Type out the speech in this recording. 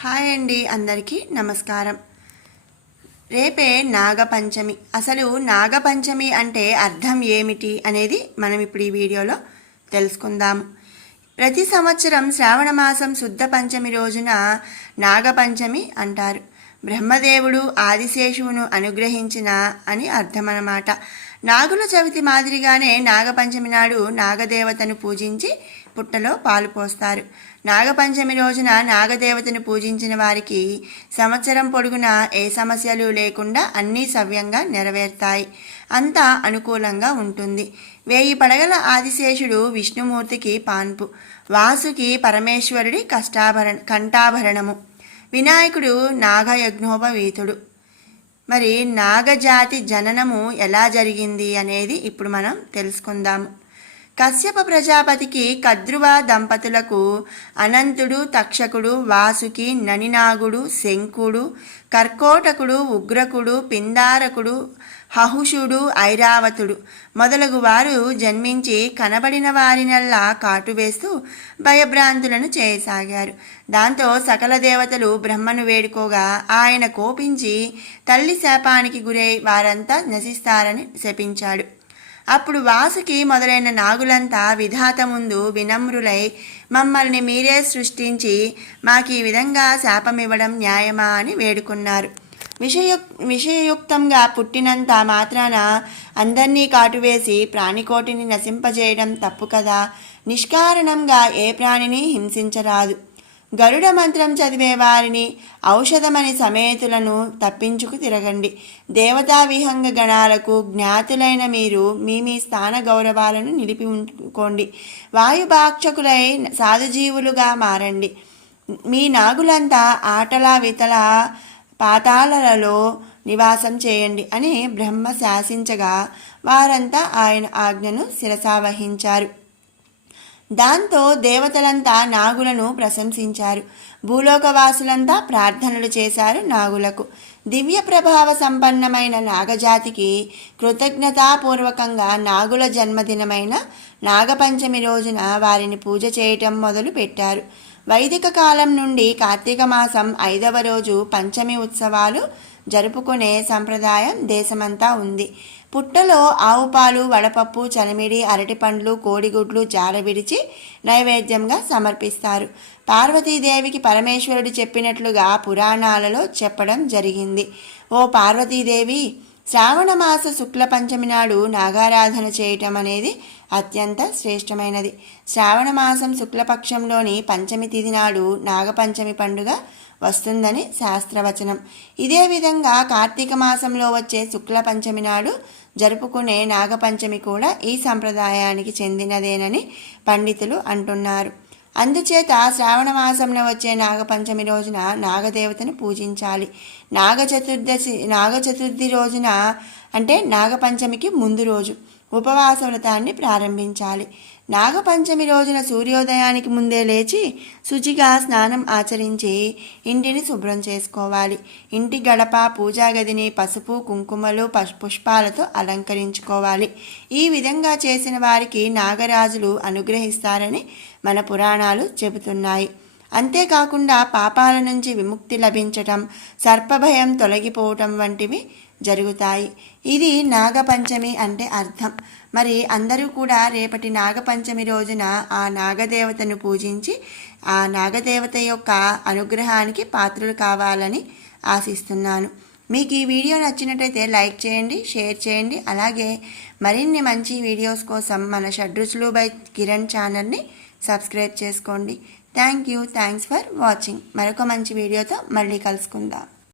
Hi అండి, అందరికీ నమస్కారం. రేపే నాగపంచమి. అసలు నాగపంచమి అంటే అర్థం ఏమిటి అనేది మనం ఇప్పుడు ఈ వీడియోలో తెలుసుకుందాము. ప్రతి సంవత్సరం శ్రావణ మాసం శుద్ధ పంచమి రోజున నాగపంచమి అంటారు. బ్రహ్మదేవుడు ఆదిశేషువును అనుగ్రహించిన అని అర్థమన్నమాట. నాగుల చవితి మాదిరిగానే నాగపంచమి నాడు నాగదేవతను పూజించి పుట్టలో పాలు పోస్తారు. నాగపంచమి రోజున నాగదేవతను పూజించిన వారికి సంవత్సరం పొడుగునా ఏ సమస్యలు లేకుండా అన్నీ సవ్యంగా నెరవేరుతాయి. అంతా అనుకూలంగా ఉంటుంది. 1000 పడగల ఆదిశేషుడు విష్ణుమూర్తికి పాన్పు, వాసుకి పరమేశ్వరుడి కంఠాభరణము, వినాయకుడు నాగయజ్ఞోపవీతుడు. మరి నాగజాతి జననము ఎలా జరిగింది అనేది ఇప్పుడు మనం తెలుసుకుందాము. కశ్యప ప్రజాపతికి కద్రువ దంపతులకు అనంతుడు, తక్షకుడు, వాసుకి, ననినాగుడు, శంకుడు, కర్కోటకుడు, ఉగ్రకుడు, పిందారకుడు, హహుషుడు, ఐరావతుడు మొదలగు వారు జన్మించి కనబడిన వారినల్లా కాటువేస్తూ భయభ్రాంతులను చేయసాగారు. దాంతో సకల దేవతలు బ్రహ్మను వేడుకోగా ఆయన కోపించి తల్లి శాపానికి గురై వారంతా నశిస్తారని శపించాడు. అప్పుడు వాసుకి మొదలైన నాగులంతా విధాత ముందు వినమ్రులై, మమ్మల్ని మీరే సృష్టించి మాకు ఈ విధంగా శాపమివ్వడం న్యాయమా అని వేడుకున్నారు. విషయయుక్తంగా పుట్టినంత మాత్రాన అందర్నీ కాటువేసి ప్రాణికోటిని నశింపజేయడం తప్పు కదా. నిష్కారణంగా ఏ ప్రాణిని హింసించరాదు. గరుడ మంత్రం చదివే వారిని, ఔషధమని సమేతులను తప్పించుకు తిరగండి. దేవతా విహంగ గణాలకు జ్ఞాతులైన మీరు మీ స్థాన గౌరవాలను నిలిపి ఉంచుకోండి. వాయుభాక్షకులై సాధుజీవులుగా మారండి. మీ నాగులంతా ఆటలా వితల పాతాళలలో నివాసం చేయండి అని బ్రహ్మ శాసించగా వారంతా ఆయన ఆజ్ఞను శిరసావహించారు. దాంతో దేవతలంతా నాగులను ప్రశంసించారు. భూలోకవాసులంతా ప్రార్థనలు చేశారు నాగులకు. దివ్య ప్రభావ సంపన్నమైన నాగజాతికి కృతజ్ఞతాపూర్వకంగా నాగుల జన్మదినమైన నాగపంచమి రోజున వారిని పూజ చేయటం మొదలు పెట్టారు. వైదిక కాలం నుండి కార్తీక మాసం 5వ రోజు పంచమి ఉత్సవాలు జరుపుకునే సంప్రదాయం దేశమంతా ఉంది. పుట్టలో ఆవుపాలు, వడపప్పు, చలిమిడి, అరటిపండ్లు, కోడిగుడ్లు జారవిడిచి నైవేద్యంగా సమర్పిస్తారు. పార్వతీదేవికి పరమేశ్వరుడు చెప్పినట్లుగా పురాణాలలో చెప్పడం జరిగింది. ఓ పార్వతీదేవి, శ్రావణ మాస శుక్ల పంచమి నాడు నాగారాధన చేయటం అనేది అత్యంత శ్రేష్టమైనది. శ్రావణ మాసం శుక్లపక్షంలోని పంచమి తిథి నాడు నాగపంచమి పండుగ వస్తుందని శాస్త్రవచనం. ఇదే విధంగా కార్తీక మాసంలో వచ్చే శుక్ల పంచమి నాడు జరుపుకునే నాగపంచమి కూడా ఈ సంప్రదాయానికి చెందినదేనని పండితులు అంటున్నారు. అందుచేత శ్రావణ మాసంలో వచ్చే నాగపంచమి రోజున నాగదేవతను పూజించాలి. నాగచతుర్థి రోజున అంటే నాగపంచమికి ముందు రోజు ఉపవాస వ్రతాన్ని ప్రారంభించాలి. నాగపంచమి రోజున సూర్యోదయానికి ముందే లేచి శుచిగా స్నానం ఆచరించి ఇంటిని శుభ్రం చేసుకోవాలి. ఇంటి గడప, పూజా గదిని పసుపు, కుంకుమలు, పుష్పాలతో అలంకరించుకోవాలి. ఈ విధంగా చేసిన వారికి నాగరాజులు అనుగ్రహిస్తారని మన పురాణాలు చెబుతున్నాయి. అంతేకాకుండా పాపాల నుంచి విముక్తి లభించటం, సర్పభయం తొలగిపోవటం వంటివి జరుగుతాయి. ఇది నాగపంచమి అంటే అర్థం. మరి అందరూ కూడా రేపటి నాగపంచమి రోజున ఆ నాగదేవతను పూజించి ఆ నాగదేవత యొక్క అనుగ్రహానికి పాత్రలు కావాలని ఆశిస్తున్నాను. మీకు ఈ వీడియో నచ్చినట్టయితే లైక్ చేయండి, షేర్ చేయండి. అలాగే మరిన్ని మంచి వీడియోస్ కోసం మన షడ్రుచులు బై కిరణ్ ఛానల్ని సబ్స్క్రైబ్ చేసుకోండి. Thanks for watching. మరొక మంచి వీడియోతో మళ్ళీ కలుసుకుందాం.